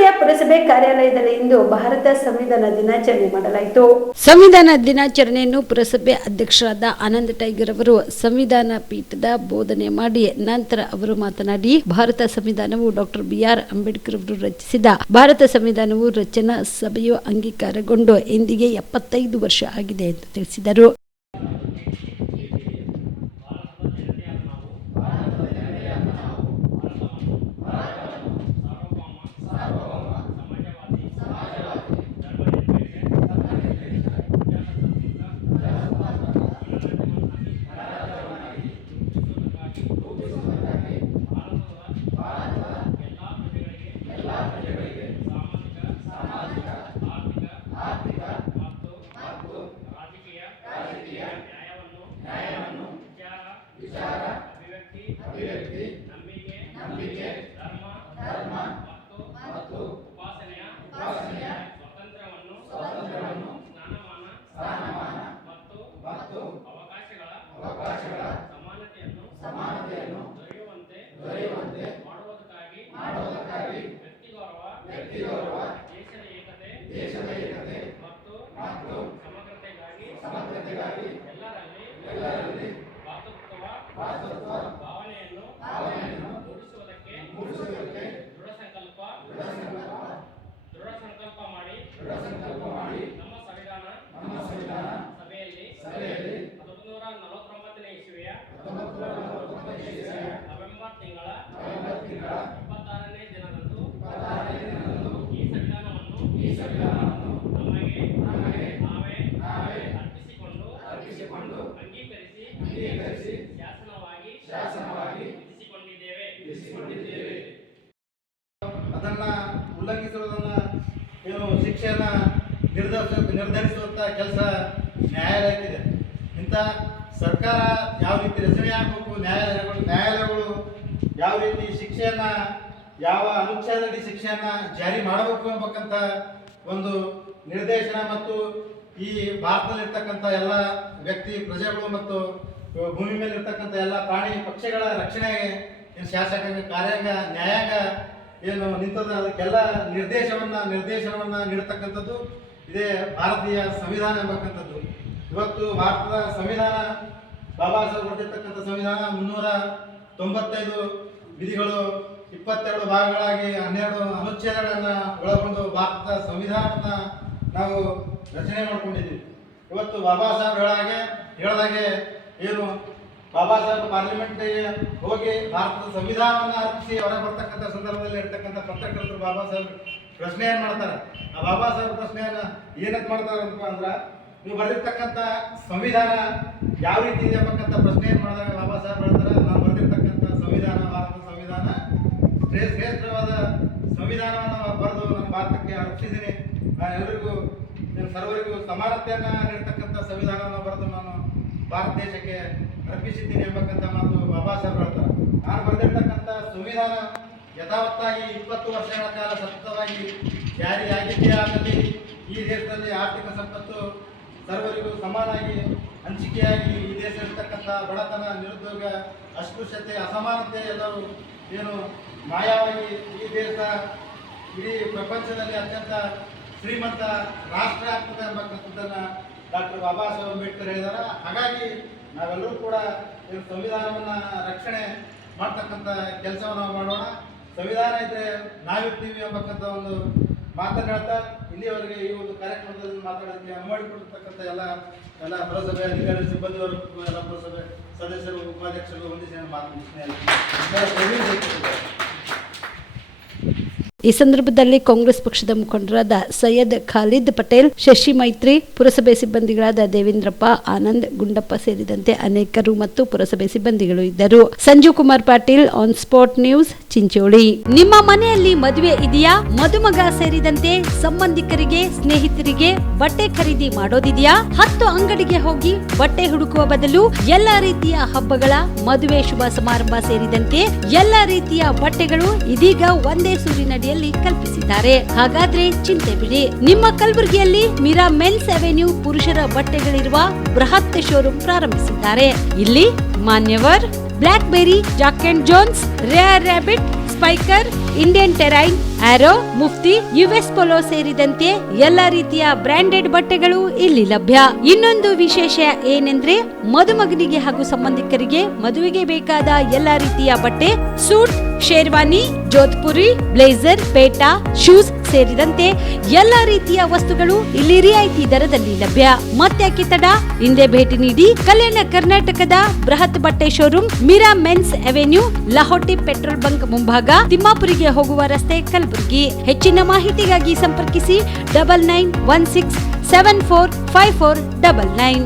ಬೆಳ್ತಂಗಡಿಯ ಪುರಸಭೆ ಕಾರ್ಯಾಲಯದಲ್ಲಿ ಇಂದು ಭಾರತ ಸಂವಿಧಾನ ದಿನಾಚರಣೆ ಮಾಡಲಾಯಿತು. ಸಂವಿಧಾನ ದಿನಾಚರಣೆಯನ್ನು ಪುರಸಭೆ ಅಧ್ಯಕ್ಷರಾದ ಆನಂದ್ ಟೈಗರ್ ಅವರು ಸಂವಿಧಾನ ಪೀಠದ ಬೋಧನೆ ಮಾಡಿ ನಂತರ ಅವರು ಮಾತನಾಡಿ, ಭಾರತ ಸಂವಿಧಾನವು ಡಾಕ್ಟರ್ BR ಅಂಬೇಡ್ಕರ್ ಅವರು ರಚಿಸಿದ ಭಾರತ ಸಂವಿಧಾನವು ರಚನಾ ಸಭೆಯು ಅಂಗೀಕಾರಗೊಂಡು ಇಂದಿಗೆ 75 ವರ್ಷ ಆಗಿದೆ ಎಂದು ತಿಳಿಸಿದರು. ಅದನ್ನ ಉಲ್ಲಂಘಿಸುವುದನ್ನು ಏನು ಶಿಕ್ಷೆಯನ್ನು ನಿರ್ಧರಿಸುವಂಥ ಕೆಲಸ ನ್ಯಾಯಾಲಯಕ್ಕಿದೆ. ಇಂಥ ಸರ್ಕಾರ ಯಾವ ರೀತಿ ರಚನೆ ಆಗಬೇಕು, ನ್ಯಾಯಾಲಯಗಳು ಯಾವ ರೀತಿ ಶಿಕ್ಷೆಯನ್ನು, ಯಾವ ಅನುಚ್ಛೇದದಲ್ಲಿ ಶಿಕ್ಷೆಯನ್ನು ಜಾರಿ ಮಾಡಬೇಕು ಎಂಬಕ್ಕಂಥ ಒಂದು ನಿರ್ದೇಶನ ಮತ್ತು ಈ ಭಾರತದಲ್ಲಿರ್ತಕ್ಕಂಥ ಎಲ್ಲ ವ್ಯಕ್ತಿ ಪ್ರಜೆಗಳು ಮತ್ತು ಭೂಮಿ ಮೇಲೆ ಇರ್ತಕ್ಕಂಥ ಎಲ್ಲ ಪ್ರಾಣಿ ಪಕ್ಷಿಗಳ ರಕ್ಷಣೆಗೆ ಶಾಸಕಾಂಗ, ಕಾರ್ಯಾಂಗ, ನ್ಯಾಯಾಂಗ ಏನು ನಿಂತದ ಅದಕ್ಕೆಲ್ಲ ನಿರ್ದೇಶನವನ್ನು ನೀಡತಕ್ಕಂಥದ್ದು ಇದೇ ಭಾರತೀಯ ಸಂವಿಧಾನ ಎಂಬಕ್ಕಂಥದ್ದು. ಇವತ್ತು ಭಾರತದ ಸಂವಿಧಾನ, ಬಾಬಾ ಸಾಹೇಬ್ ಕೊಟ್ಟಿರ್ತಕ್ಕಂಥ ಸಂವಿಧಾನ 395 ವಿಧಿಗಳು, 22 ಭಾಗಗಳಾಗಿ 12 ಅನುಚ್ಛೇದಗಳನ್ನು ಒಳಗೊಂಡು ಭಾರತದ ಸಂವಿಧಾನವನ್ನು ನಾವು ರಚನೆ ಮಾಡಿಕೊಂಡಿದ್ದೀವಿ. ಇವತ್ತು ಬಾಬಾ ಸಾಹೇಬ್ ಹೇಳಿದಾಗೆ ಏನು ಬಾಬಾ ಸಾಹೇಬ್ ಪಾರ್ಲಿಮೆಂಟ್ಗೆ ಹೋಗಿ ಭಾರತದ ಸಂವಿಧಾನವನ್ನು ಅರ್ಪಿಸಿ ಹೊರಗೆ ಬರ್ತಕ್ಕಂಥ ಸಂದರ್ಭದಲ್ಲಿ ಇರ್ತಕ್ಕಂಥ ಪತ್ರಕರ್ತರು ಬಾಬಾ ಸಾಹೇಬ್ ಪ್ರಶ್ನೆ ಏನು ಮಾಡ್ತಾರೆ, ಆ ಬಾಬಾ ಸಾಹೇಬ್ ಪ್ರಶ್ನೆಯನ್ನು ಏನಕ್ಕೆ ಮಾಡ್ತಾರೆ ಅಂದ್ರೆ, ನೀವು ಬರೆದಿರ್ತಕ್ಕಂಥ ಸಂವಿಧಾನ ಯಾವ ರೀತಿ ಇದೆ ಎಂಬಕ್ಕಂಥ ಪ್ರಶ್ನೆ ಏನು ಮಾಡಿದಾಗ ಬಾಬಾ ಸಾಹೇಬ್ ಹೇಳ್ತಾರೆ, ನಾನು ಬರೆದಿರ್ತಕ್ಕಂಥ ಸಂವಿಧಾನ, ಭಾರತದ ಸಂವಿಧಾನ ಶ್ರೇಷ್ಠವಾದ ಸಂವಿಧಾನವನ್ನು ಬರೆದು ನನ್ನ ಭಾರತಕ್ಕೆ ಅರ್ಪಿಸಿದ್ದೀನಿ. ನಾನು ಎಲ್ಲರಿಗೂ ಸರ್ವರಿಗೂ ಸಮಾನತೆಯನ್ನು ನೀಡ್ತಕ್ಕಂಥ ಸಂವಿಧಾನವನ್ನು ಬರೆದು ನಾನು ಭಾರತ ದೇಶಕ್ಕೆ ಅರ್ಪಿಸಿದ್ದೀನಿ ಎಂಬಕ್ಕಂಥ ಮಾತು ಬಾಬಾ ಸಾಹೇಬ್ ಹೇಳ್ತಾರೆ. ನಾನು ಬರೆದಿರ್ತಕ್ಕಂಥ ಸಂವಿಧಾನ ಯಥಾವತ್ತಾಗಿ 20 ವರ್ಷಗಳ ಕಾಲ ಸತತವಾಗಿ ಜಾರಿಯಾಗಿದ್ದೇ ಆಗಲಿ ಈ ದೇಶದಲ್ಲಿ ಆರ್ಥಿಕ ಸಂಪತ್ತು ಸರ್ವರಿಗೂ ಸಮಾನಾಗಿ ಹಂಚಿಕೆಯಾಗಿ ಈ ದೇಶದಲ್ಲಿರ್ತಕ್ಕಂಥ ಬಡತನ, ನಿರುದ್ಯೋಗ, ಅಸ್ಪೃಶ್ಯತೆ, ಅಸಮಾನತೆ ಎಲ್ಲರೂ ಏನು ಮಾಯವಾಗಿ ಈ ದೇಶ ಇಡೀ ಪ್ರಪಂಚದಲ್ಲಿ ಅತ್ಯಂತ ಶ್ರೀಮಂತ ರಾಷ್ಟ್ರ ಆಗ್ತದೆ ಎಂಬಕ್ಕಂಥದ್ದನ್ನು ಡಾಕ್ಟರ್ ಬಾಬಾ ಸಾಹೇಬ್ ಅಂಬೇಡ್ಕರ್ ಹೇಳಿದ್ದಾರೆ. ಹಾಗಾಗಿ ನಾವೆಲ್ಲರೂ ಕೂಡ ಸಂವಿಧಾನವನ್ನು ರಕ್ಷಣೆ ಮಾಡ್ತಕ್ಕಂಥ ಕೆಲಸವನ್ನು ಮಾಡೋಣ. ಸಂವಿಧಾನ ಇದ್ದರೆ ನಾವಿರ್ತೀವಿ ಎಂಬಕ್ಕಂಥ ಒಂದು ಮಾತನ್ನು ಹೇಳ್ತಾ ಇಲ್ಲಿಯವರೆಗೆ ಈ ಒಂದು ಕಾರ್ಯಕ್ರಮದಲ್ಲಿ ಮಾತಾಡೋದಕ್ಕೆ ಮಾಡಿಕೊಡ್ತಕ್ಕಂಥ ಎಲ್ಲ ಪುರಸಭೆ ಅಧಿಕಾರಿ, ಸಿಬ್ಬಂದಿವರೆಗೂ, ಎಲ್ಲ ಪುರಸಭೆ ಸದಸ್ಯರು, ಉಪಾಧ್ಯಕ್ಷರು ವಂದಿಸಿ ಮಾತನಾಡಿದ್ದೇನೆ. ಈ ಸಂದರ್ಭದಲ್ಲಿ ಕಾಂಗ್ರೆಸ್ ಪಕ್ಷದ ಮುಖಂಡರಾದ ಸೈಯದ್ ಖಾಲಿದ್ ಪಟೇಲ್, ಶಶಿ ಮೈತ್ರಿ, ಪುರಸಭೆ ಸಿಬ್ಬಂದಿಗಳಾದ ದೇವೇಂದ್ರಪ್ಪ, ಆನಂದ್, ಗುಂಡಪ್ಪ ಸೇರಿದಂತೆ ಅನೇಕರು ಮತ್ತು ಪುರಸಭೆ ಸಿಬ್ಬಂದಿಗಳು ಇದ್ದರು. Sanjeev Kumar Patil, on spot news, Chincholi. ನಿಮ್ಮ ಮನೆಯಲ್ಲಿ ಮದುವೆ ಇದೆಯಾ? ಮದುಮಗ ಸೇರಿದಂತೆ ಸಂಬಂಧಿಕರಿಗೆ, ಸ್ನೇಹಿತರಿಗೆ ಬಟ್ಟೆ ಖರೀದಿ ಮಾಡೋದಿದೆಯಾ? 10 ಅಂಗಡಿಗೆ ಹೋಗಿ ಬಟ್ಟೆ ಹುಡುಕುವ ಬದಲು ಎಲ್ಲಾ ರೀತಿಯ ಹಬ್ಬಗಳ, ಮದುವೆ, ಶುಭ ಸಮಾರಂಭ ಸೇರಿದಂತೆ ಎಲ್ಲಾ ರೀತಿಯ ಬಟ್ಟೆಗಳು ಇದೀಗ ಒಂದೇ ಸೂರಿನಡಿ ಕಲ್ಪಿಸಿದ್ದಾರೆ. ಹಾಗಾದ್ರೆ ಚಿಂತೆ ಬಿಡಿ, ನಿಮ್ಮ ಕಲಬುರಗಿಯಲ್ಲಿ ಮೀರಾ ಮೆನ್ಸ್ ಅವೆನ್ಯೂ ಪುರುಷರ ಬಟ್ಟೆಗಳಿರುವ ಬೃಹತ್ ಶೋರೂಮ್ ಪ್ರಾರಂಭಿಸಿದ್ದಾರೆ. ಇಲ್ಲಿ Manyavar, Blackberry, Jack and Jones, Rare Rabbit, Spykar, Indian Terrain, Arrow, Mufti, US Polo ಸೇರಿದಂತೆ ಎಲ್ಲಾ ರೀತಿಯ ಬ್ರಾಂಡೆಡ್ ಬಟ್ಟೆಗಳು ಇಲ್ಲಿ ಲಭ್ಯ. ಇನ್ನೊಂದು ವಿಶೇಷ ಏನೆಂದ್ರೆ ಮದುಮಗನಿಗೆ ಹಾಗೂ ಸಂಬಂಧಿಕರಿಗೆ ಮದುವೆಗೆ ಬೇಕಾದ ಎಲ್ಲಾ ರೀತಿಯ ಬಟ್ಟೆ, ಸೂಟ್, ಶೇರ್ವಾನಿ, ಜೋಧ್ಪುರಿ, ಬ್ಲೇಸರ್, ಪೇಟಾ, ಶೂಸ್ ಸೇರಿದಂತೆ ಎಲ್ಲಾ ರೀತಿಯ ವಸ್ತುಗಳು ಇಲ್ಲಿ ರಿಯಾಯಿತಿ ದರದಲ್ಲಿ ಲಭ್ಯ. ಮತ್ತ್ಯಾಕೆ ತಡ, ಹಿಂದೆ ಭೇಟಿ ನೀಡಿ. ಕಲ್ಯಾಣ ಕರ್ನಾಟಕದ ಬೃಹತ್ ಬಟ್ಟೆ showroom, Meera men's avenue, Lahoti petrol bunk ಮುಂಭಾಗ, ತಿಮ್ಮಾಪುರಿಗೆ ಹೋಗುವ ರಸ್ತೆ, ಕಲಬುರಗಿ. ಹೆಚ್ಚಿನ ಮಾಹಿತಿಗಾಗಿ ಸಂಪರ್ಕಿಸಿ 9916745499.